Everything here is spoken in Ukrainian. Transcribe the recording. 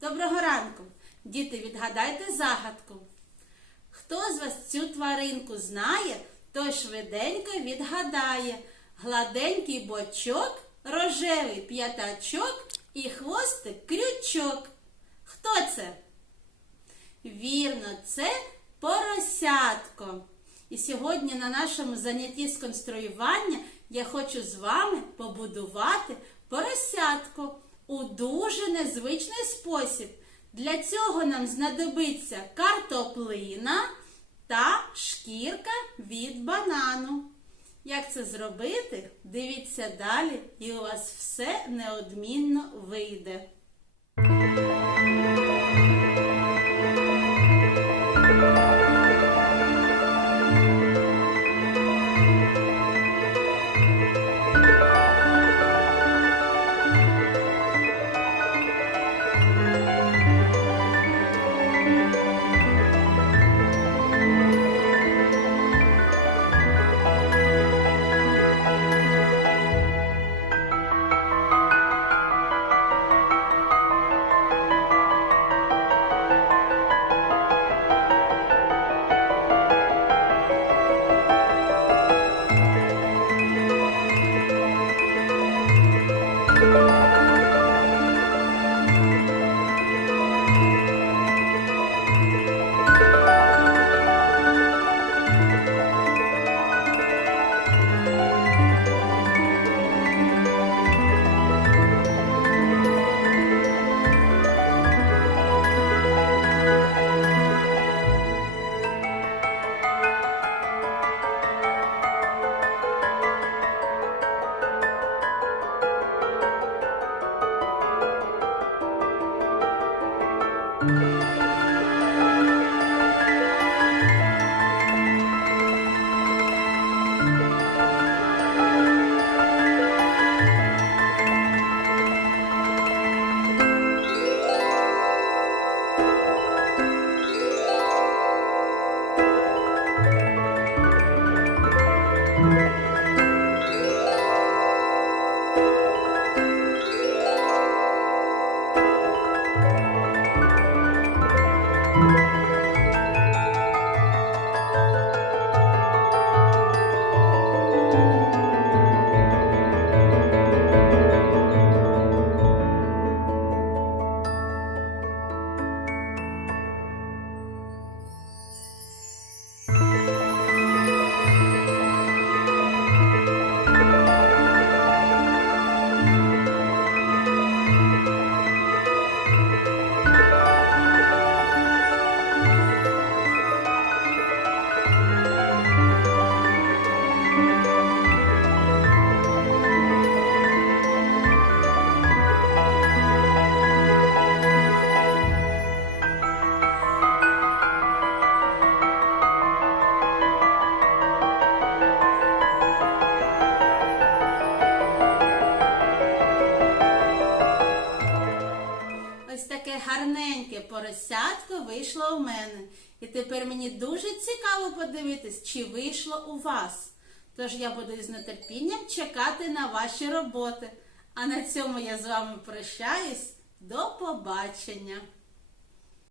Доброго ранку! Діти, відгадайте загадку. Хто з вас цю тваринку знає, той швиденько відгадає. Гладенький бочок, рожевий п'ятачок і хвостик крючок. Хто це? Вірно, це поросятко. І сьогодні на нашому занятті з конструювання я хочу з вами побудувати поросятко у дуже незвичний спосіб. Для цього нам знадобиться картоплина та шкірка від банану. Як це зробити? Дивіться далі, і у вас все неодмінно вийде. Música гарненьке поросятко вийшло у мене. І тепер мені дуже цікаво подивитись, чи вийшло у вас. Тож я буду із нетерпінням чекати на ваші роботи. А на цьому я з вами прощаюсь. До побачення!